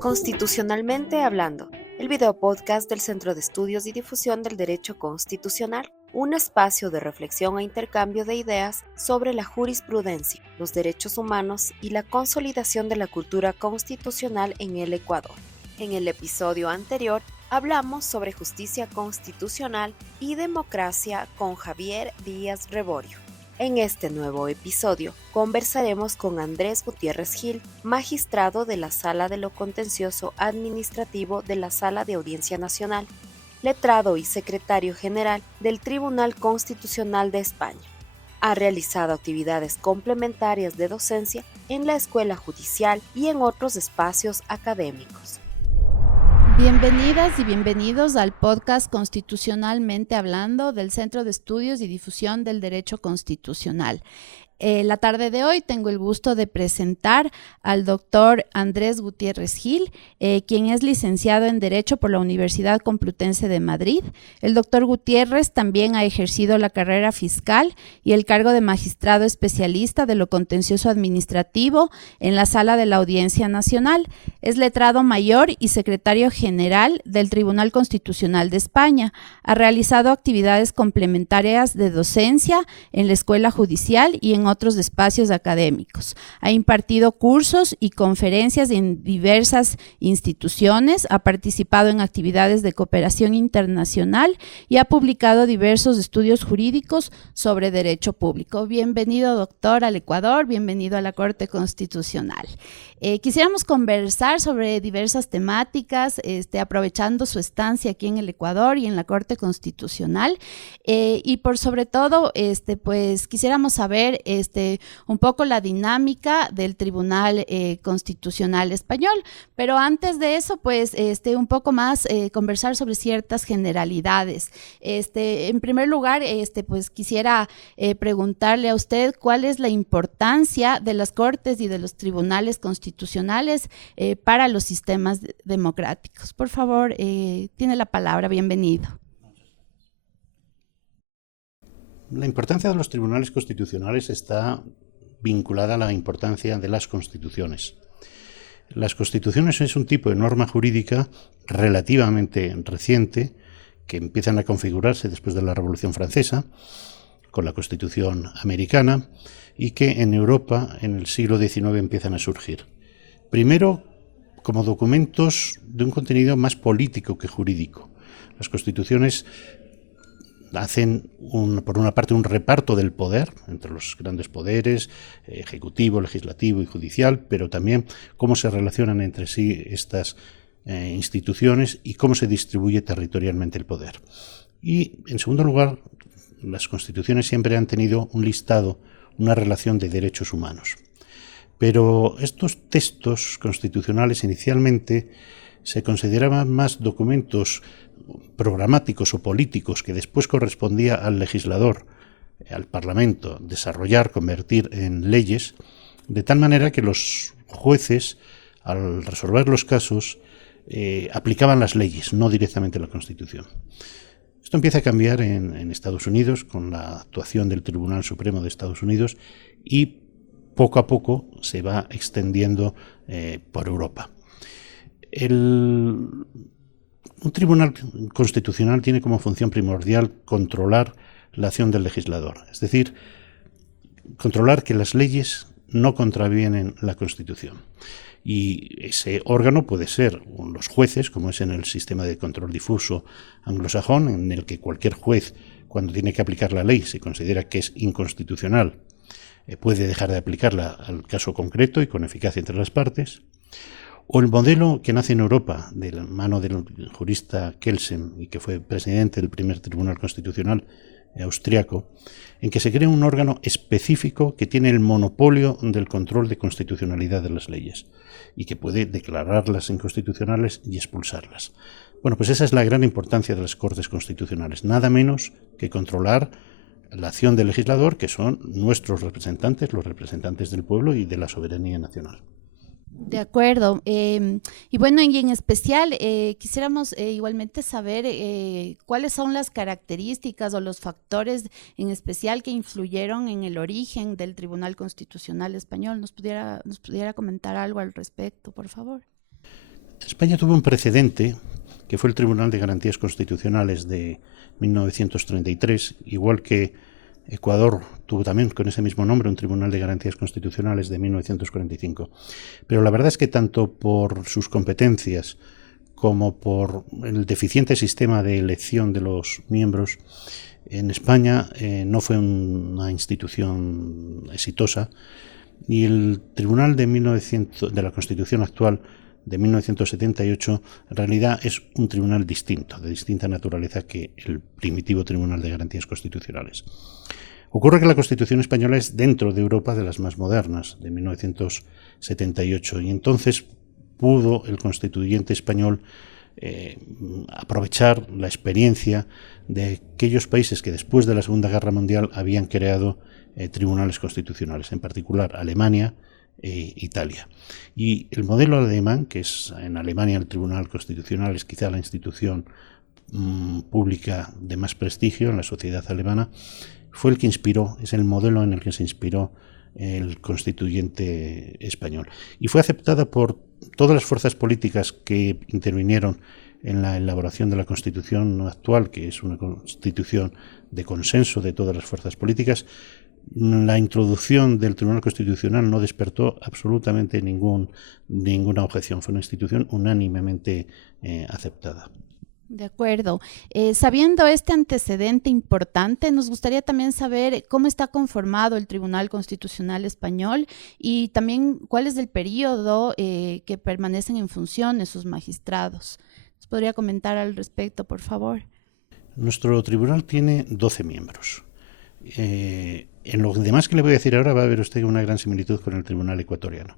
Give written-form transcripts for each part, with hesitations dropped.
Constitucionalmente hablando, el video podcast del Centro de Estudios y Difusión del Derecho Constitucional, un espacio de reflexión e intercambio de ideas sobre la jurisprudencia, los derechos humanos y la consolidación de la cultura constitucional en el Ecuador. En el episodio anterior, hablamos sobre justicia constitucional y democracia con Javier Díaz Reborio. En este nuevo episodio conversaremos con Andrés Gutiérrez Gil, magistrado de la Sala de lo Contencioso Administrativo de la Sala de Audiencia Nacional, letrado y secretario general del Tribunal Constitucional de España. Ha realizado actividades complementarias de docencia en la Escuela Judicial y en otros espacios académicos. Bienvenidas y bienvenidos al podcast Constitucionalmente Hablando del Centro de Estudios y Difusión del Derecho Constitucional. La tarde de hoy tengo el gusto de presentar al doctor Andrés Gutiérrez Gil, quien es licenciado en Derecho por la Universidad Complutense de Madrid. El doctor Gutiérrez también ha ejercido la carrera fiscal y el cargo de magistrado especialista de lo contencioso administrativo en la Sala de la Audiencia Nacional. Es letrado mayor y secretario general del Tribunal Constitucional de España. Ha realizado actividades complementarias de docencia en la Escuela Judicial y en otros espacios académicos. Ha impartido cursos y conferencias en diversas instituciones, ha participado en actividades de cooperación internacional y ha publicado diversos estudios jurídicos sobre derecho público. Bienvenido, doctor, al Ecuador, bienvenido a la Corte Constitucional. Quisiéramos conversar sobre diversas temáticas, aprovechando su estancia aquí en el Ecuador y en la Corte Constitucional, y por sobre todo, pues quisiéramos saber un poco la dinámica del Tribunal Constitucional Español, pero antes de eso, pues un poco más conversar sobre ciertas generalidades. En primer lugar, pues quisiera preguntarle a usted cuál es la importancia de las Cortes y de los tribunales constitucionales para los sistemas democráticos. Por favor, tiene la palabra, bienvenido. La importancia de los tribunales constitucionales está vinculada a la importancia de las constituciones. Las constituciones es un tipo de norma jurídica relativamente reciente que empiezan a configurarse después de la Revolución Francesa, con la Constitución americana, y que en Europa en el siglo XIX empiezan a surgir. Primero, como documentos de un contenido más político que jurídico. Las constituciones hacen, por una parte, un reparto del poder entre los grandes poderes, ejecutivo, legislativo y judicial, pero también cómo se relacionan entre sí estas instituciones y cómo se distribuye territorialmente el poder. Y, en segundo lugar, las constituciones siempre han tenido un listado, una relación de derechos humanos. Pero estos textos constitucionales inicialmente se consideraban más documentos programáticos o políticos que después correspondía al legislador, al Parlamento, desarrollar, convertir en leyes, de tal manera que los jueces, al resolver los casos, aplicaban las leyes, no directamente la Constitución. Esto empieza a cambiar en Estados Unidos con la actuación del Tribunal Supremo de Estados Unidos y poco a poco se va extendiendo por Europa. Un tribunal constitucional tiene como función primordial controlar la acción del legislador, es decir, controlar que las leyes no contravienen la Constitución. Y ese órgano puede ser los jueces, como es en el sistema de control difuso anglosajón, en el que cualquier juez, cuando tiene que aplicar la ley, se considera que es inconstitucional, puede dejar de aplicarla al caso concreto y con eficacia entre las partes. O el modelo que nace en Europa, de la mano del jurista Kelsen, y que fue presidente del primer Tribunal Constitucional austriaco, en que se crea un órgano específico que tiene el monopolio del control de constitucionalidad de las leyes y que puede declararlas inconstitucionales y expulsarlas. Bueno, pues esa es la gran importancia de las Cortes Constitucionales, nada menos que controlar la acción del legislador, que son nuestros representantes, los representantes del pueblo y de la soberanía nacional. De acuerdo. Y bueno, y en especial quisiéramos igualmente saber cuáles son las características o los factores en especial que influyeron en el origen del Tribunal Constitucional Español. ¿Nos pudiera comentar algo al respecto, por favor? España tuvo un precedente, que fue el Tribunal de Garantías Constitucionales de 1933, igual que Ecuador tuvo también con ese mismo nombre un Tribunal de Garantías Constitucionales de 1945. Pero la verdad es que tanto por sus competencias como por el deficiente sistema de elección de los miembros, en España no fue una institución exitosa, y el Tribunal de la Constitución actual de 1978 en realidad es un tribunal distinto, de distinta naturaleza que el primitivo Tribunal de Garantías Constitucionales. Ocurre que la Constitución española es dentro de Europa de las más modernas, de 1978, y entonces pudo el constituyente español aprovechar la experiencia de aquellos países que después de la Segunda Guerra Mundial habían creado tribunales constitucionales, en particular Alemania e Italia. Y el modelo alemán, que es en Alemania el Tribunal Constitucional, es quizá la institución pública de más prestigio en la sociedad alemana, fue el que inspiró, es el modelo en el que se inspiró el constituyente español. Y fue aceptada por todas las fuerzas políticas que intervinieron en la elaboración de la Constitución actual, que es una Constitución de consenso de todas las fuerzas políticas. La introducción del Tribunal Constitucional no despertó absolutamente ninguna objeción. Fue una institución unánimemente aceptada. De acuerdo. Sabiendo este antecedente importante, nos gustaría también saber cómo está conformado el Tribunal Constitucional Español y también cuál es el periodo que permanecen en función sus magistrados. ¿Nos podría comentar al respecto, por favor? Nuestro tribunal tiene 12 miembros. En lo demás que le voy a decir ahora va a ver usted una gran similitud con el Tribunal ecuatoriano.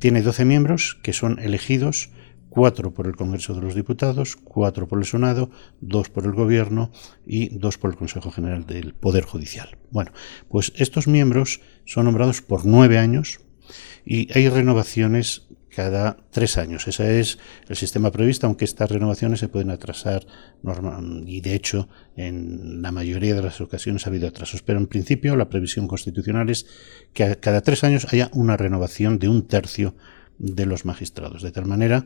Tiene 12 miembros que son elegidos, 4 por el Congreso de los Diputados, 4 por el Senado, 2 por el Gobierno y 2 por el Consejo General del Poder Judicial. Bueno, pues estos miembros son nombrados por 9 años y hay renovaciones cada 3 años. Ese es el sistema previsto, aunque estas renovaciones se pueden atrasar y de hecho en la mayoría de las ocasiones ha habido atrasos. Pero en principio la previsión constitucional es que cada 3 años haya una renovación de 1/3 de los magistrados, de tal manera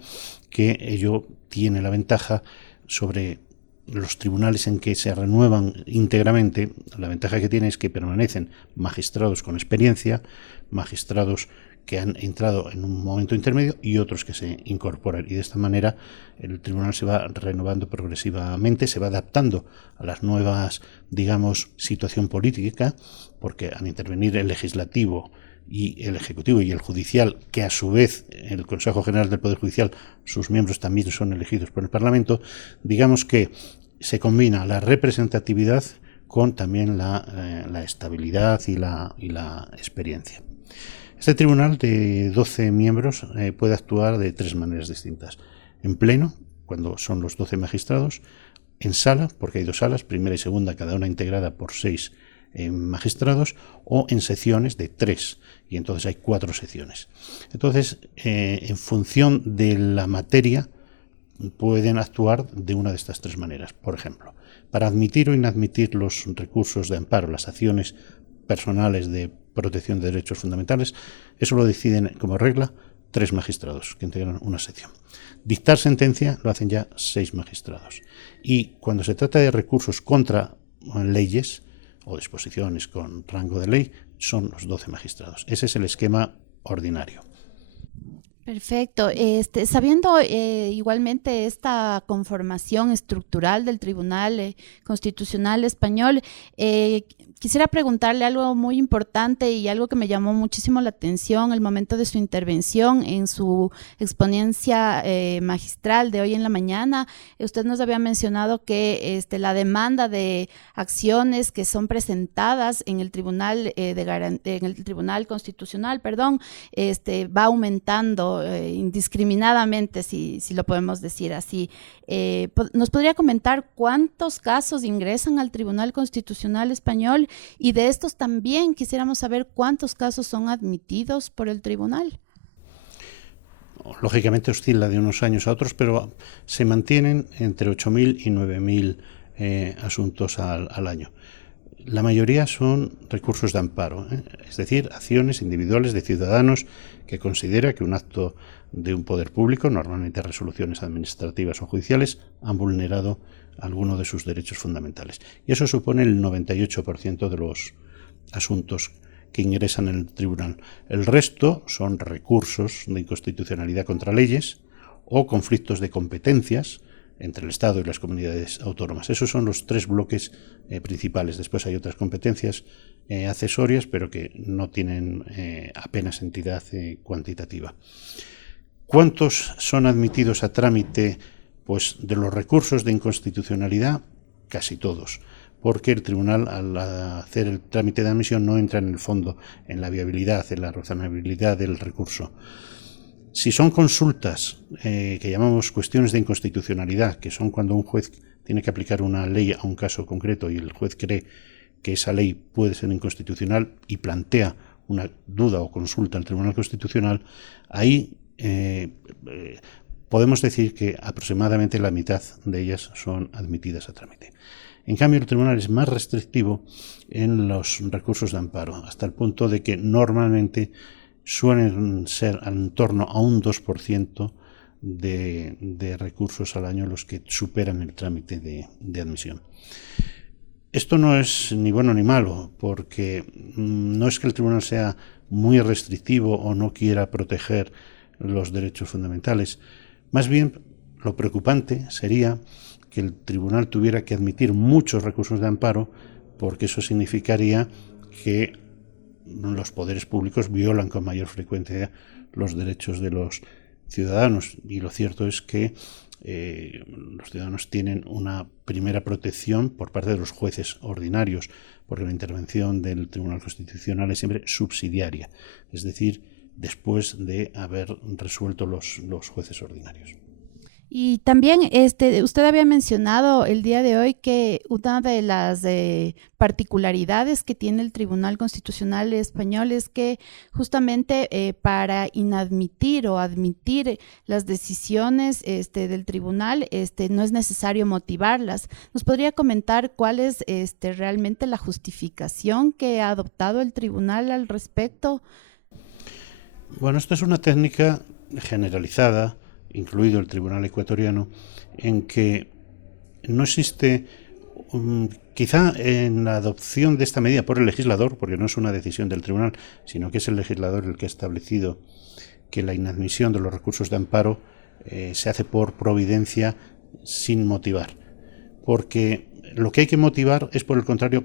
que ello tiene la ventaja sobre los tribunales en que se renuevan íntegramente. La ventaja que tiene es que permanecen magistrados con experiencia, magistrados que han entrado en un momento intermedio y otros que se incorporan, y de esta manera el tribunal se va renovando progresivamente, se va adaptando a las nuevas, digamos, situación política, porque al intervenir el legislativo y el Ejecutivo y el Judicial, que a su vez el Consejo General del Poder Judicial, sus miembros también son elegidos por el Parlamento, digamos que se combina la representatividad con también la estabilidad y la experiencia. Este tribunal de 12 miembros puede actuar de 3 maneras distintas. En pleno, cuando son los 12 magistrados, en sala, porque hay 2 salas, primera y segunda, cada una integrada por 6 magistrados, o en secciones de 3, y entonces hay 4 secciones. Entonces, en función de la materia, pueden actuar de una de estas 3 maneras. Por ejemplo, para admitir o inadmitir los recursos de amparo, las acciones personales de protección de derechos fundamentales, eso lo deciden como regla 3 magistrados que integran una sección. Dictar sentencia lo hacen ya 6 magistrados. Y cuando se trata de recursos contra leyes o disposiciones con rango de ley, son los 12 magistrados. Ese es el esquema ordinario. Perfecto. Sabiendo igualmente esta conformación estructural del Tribunal Constitucional Español, quisiera preguntarle algo muy importante y algo que me llamó muchísimo la atención al momento de su intervención en su exponencia magistral de hoy en la mañana. Usted nos había mencionado que la demanda de acciones que son presentadas en el Tribunal Constitucional, va aumentando indiscriminadamente, si lo podemos decir así. ¿Nos podría comentar cuántos casos ingresan al Tribunal Constitucional Español? Y de estos también quisiéramos saber cuántos casos son admitidos por el tribunal. Lógicamente oscila de unos años a otros, pero se mantienen entre 8.000 y 9.000 asuntos al año. La mayoría son recursos de amparo, es decir, acciones individuales de ciudadanos que considera que un acto de un poder público, normalmente resoluciones administrativas o judiciales, han vulnerado alguno de sus derechos fundamentales. Y eso supone el 98% de los asuntos que ingresan en el tribunal. El resto son recursos de inconstitucionalidad contra leyes o conflictos de competencias entre el Estado y las comunidades autónomas. Esos son los tres bloques principales. Después hay otras competencias accesorias, pero que no tienen apenas entidad cuantitativa. ¿Cuántos son admitidos a trámite? Pues de los recursos de inconstitucionalidad, casi todos, porque el tribunal, al hacer el trámite de admisión, no entra en el fondo, en la viabilidad, en la razonabilidad del recurso. Si son consultas que llamamos cuestiones de inconstitucionalidad, que son cuando un juez tiene que aplicar una ley a un caso concreto y el juez cree que esa ley puede ser inconstitucional y plantea una duda o consulta al Tribunal Constitucional, ahí podemos decir que aproximadamente la mitad de ellas son admitidas a trámite. En cambio, el tribunal es más restrictivo en los recursos de amparo, hasta el punto de que normalmente suelen ser en torno a un 2% de recursos al año los que superan el trámite de admisión. Esto no es ni bueno ni malo, porque no es que el tribunal sea muy restrictivo o no quiera proteger los derechos fundamentales. Más bien, lo preocupante sería que el tribunal tuviera que admitir muchos recursos de amparo, porque eso significaría que los poderes públicos violan con mayor frecuencia los derechos de los ciudadanos. Y lo cierto es que los ciudadanos tienen una primera protección por parte de los jueces ordinarios, porque la intervención del Tribunal Constitucional es siempre subsidiaria, es decir, después de haber resuelto los jueces ordinarios. Y también usted había mencionado el día de hoy que una de las particularidades que tiene el Tribunal Constitucional Español es que justamente para inadmitir o admitir las decisiones del tribunal no es necesario motivarlas. ¿Nos podría comentar cuál es realmente la justificación que ha adoptado el tribunal al respecto? Bueno, esta es una técnica generalizada, incluido el Tribunal Ecuatoriano, en que no existe, quizá en la adopción de esta medida por el legislador, porque no es una decisión del tribunal, sino que es el legislador el que ha establecido que la inadmisión de los recursos de amparo se hace por providencia sin motivar. Porque lo que hay que motivar es, por el contrario,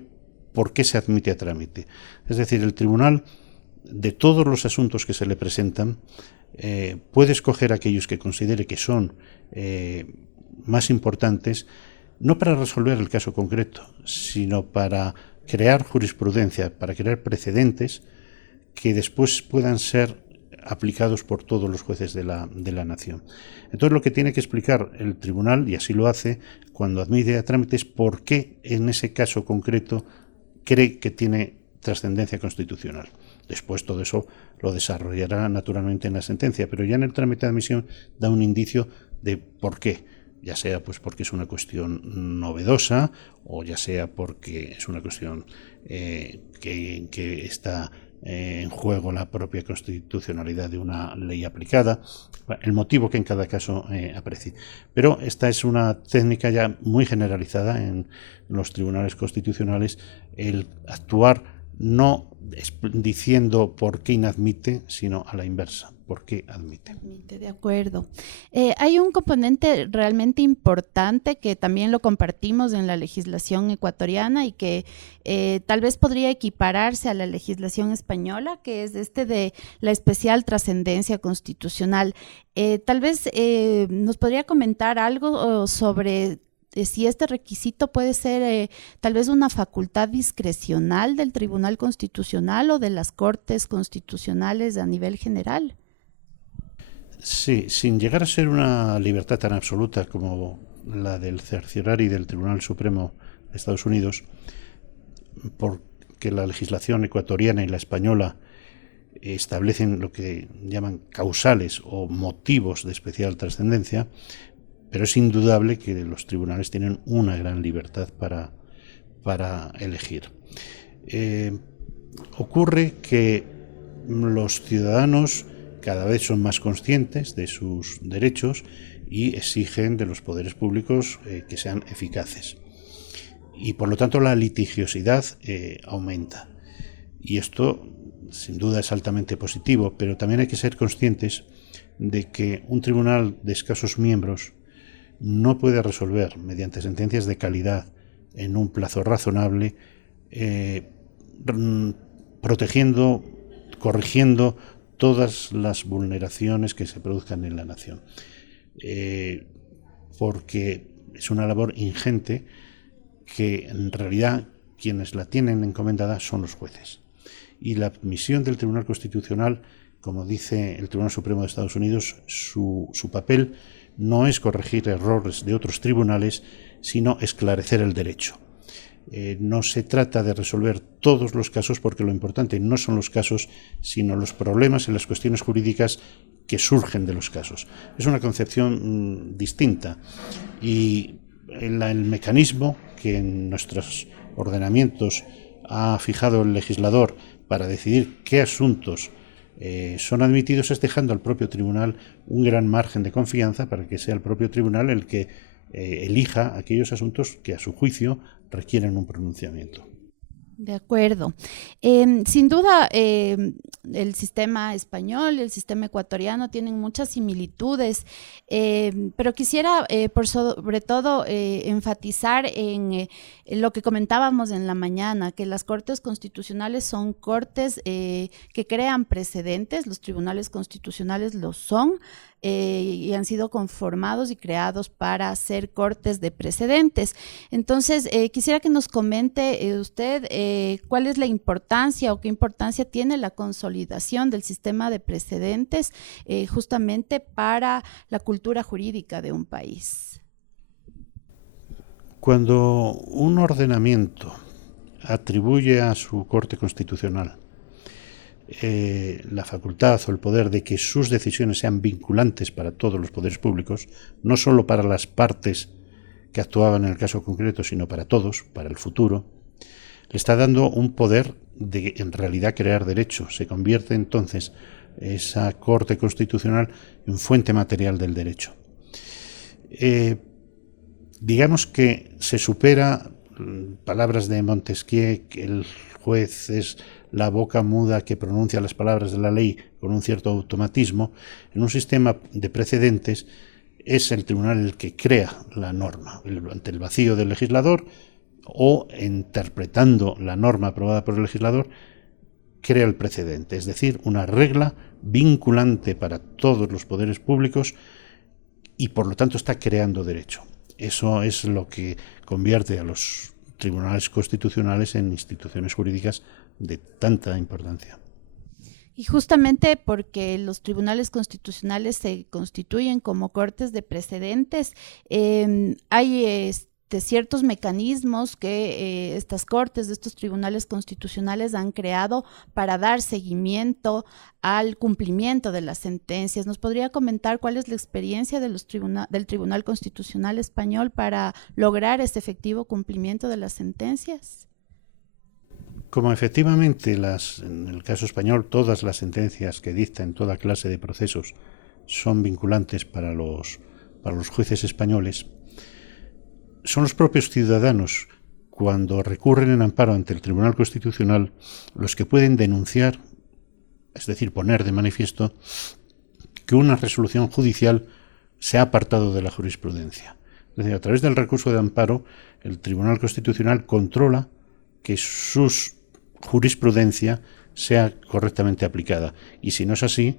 por qué se admite a trámite. Es decir, el tribunal, de todos los asuntos que se le presentan, puede escoger aquellos que considere que son más importantes, no para resolver el caso concreto, sino para crear jurisprudencia, para crear precedentes que después puedan ser aplicados por todos los jueces de la nación. Entonces, lo que tiene que explicar el tribunal, y así lo hace cuando admite a trámite, es por qué en ese caso concreto cree que tiene trascendencia constitucional. Después todo eso lo desarrollará naturalmente en la sentencia, pero ya en el trámite de admisión da un indicio de por qué, ya sea pues porque es una cuestión novedosa o ya sea porque es una cuestión que está en juego la propia constitucionalidad de una ley aplicada, el motivo que en cada caso aprecie. Pero esta es una técnica ya muy generalizada en los tribunales constitucionales, el actuar no diciendo por qué inadmite, sino a la inversa, por qué admite. De acuerdo. Hay un componente realmente importante que también lo compartimos en la legislación ecuatoriana y que tal vez podría equipararse a la legislación española, que es de la especial trascendencia constitucional. Tal vez nos podría comentar algo sobre si este requisito puede ser tal vez una facultad discrecional del Tribunal Constitucional o de las Cortes Constitucionales a nivel general. Sí, sin llegar a ser una libertad tan absoluta como la del cerciorari del Tribunal Supremo de Estados Unidos, porque la legislación ecuatoriana y la española establecen lo que llaman causales o motivos de especial trascendencia, pero es indudable que los tribunales tienen una gran libertad para elegir. Ocurre que los ciudadanos cada vez son más conscientes de sus derechos y exigen de los poderes públicos que sean eficaces. Y por lo tanto la litigiosidad aumenta. Y esto sin duda es altamente positivo, pero también hay que ser conscientes de que un tribunal de escasos miembros no puede resolver mediante sentencias de calidad en un plazo razonable, protegiendo, corrigiendo todas las vulneraciones que se produzcan en la nación. Porque es una labor ingente que en realidad quienes la tienen encomendada son los jueces. Y la misión del Tribunal Constitucional, como dice el Tribunal Supremo de Estados Unidos, su papel no es corregir errores de otros tribunales, sino esclarecer el derecho. No se trata de resolver todos los casos, porque lo importante no son los casos, sino los problemas y las cuestiones jurídicas que surgen de los casos. Es una concepción distinta y el mecanismo que en nuestros ordenamientos ha fijado el legislador para decidir qué asuntos son admitidos es dejando al propio tribunal un gran margen de confianza para que sea el propio tribunal el que elija aquellos asuntos que a su juicio requieren un pronunciamiento. De acuerdo. Sin duda, el sistema español y el sistema ecuatoriano tienen muchas similitudes, pero quisiera, por sobre todo, enfatizar en lo que comentábamos en la mañana, que las Cortes Constitucionales son cortes que crean precedentes, los tribunales constitucionales lo son, y han sido conformados y creados para ser cortes de precedentes. Entonces, quisiera que nos comente usted cuál es la importancia o qué importancia tiene la consolidación del sistema de precedentes justamente para la cultura jurídica de un país. Cuando un ordenamiento atribuye a su Corte Constitucional la facultad o el poder de que sus decisiones sean vinculantes para todos los poderes públicos, no solo para las partes que actuaban en el caso concreto, sino para todos, para el futuro, le está dando un poder de en realidad crear derecho. Se convierte entonces esa Corte Constitucional en fuente material del derecho. Digamos que se supera palabras de Montesquieu, que el juez es la boca muda que pronuncia las palabras de la ley con un cierto automatismo. En un sistema de precedentes es el tribunal el que crea la norma, ante el vacío del legislador o interpretando la norma aprobada por el legislador, crea el precedente, es decir, una regla vinculante para todos los poderes públicos y por lo tanto está creando derecho. Eso es lo que convierte a los tribunales constitucionales en instituciones jurídicas de tanta importancia. Y justamente porque los tribunales constitucionales se constituyen como cortes de precedentes, hay ciertos mecanismos que estas cortes de estos tribunales constitucionales han creado para dar seguimiento al cumplimiento de las sentencias. ¿Nos podría comentar cuál es la experiencia de del Tribunal Constitucional Español para lograr este efectivo cumplimiento de las sentencias? Como efectivamente en el caso español todas las sentencias que dicta en toda clase de procesos son vinculantes para los jueces españoles, son los propios ciudadanos, cuando recurren en amparo ante el Tribunal Constitucional, los que pueden denunciar, es decir, poner de manifiesto que una resolución judicial se ha apartado de la jurisprudencia. Es decir, a través del recurso de amparo, el Tribunal Constitucional controla que su jurisprudencia sea correctamente aplicada, y si no es así,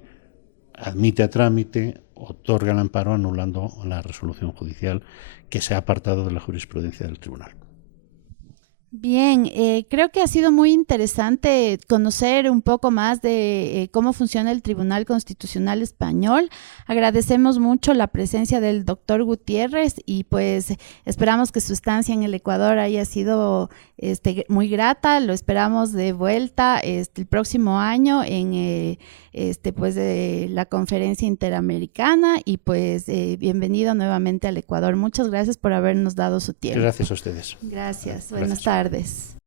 admite a trámite, otorga el amparo anulando la resolución judicial que se ha apartado de la jurisprudencia del tribunal. Bien, creo que ha sido muy interesante conocer un poco más de cómo funciona el Tribunal Constitucional Español. Agradecemos mucho la presencia del doctor Gutiérrez y pues esperamos que su estancia en el Ecuador haya sido muy grata. Lo esperamos de vuelta el próximo año en la conferencia interamericana y pues bienvenido nuevamente al Ecuador. Muchas gracias por habernos dado su tiempo. Gracias a ustedes. Gracias. Buenas tardes.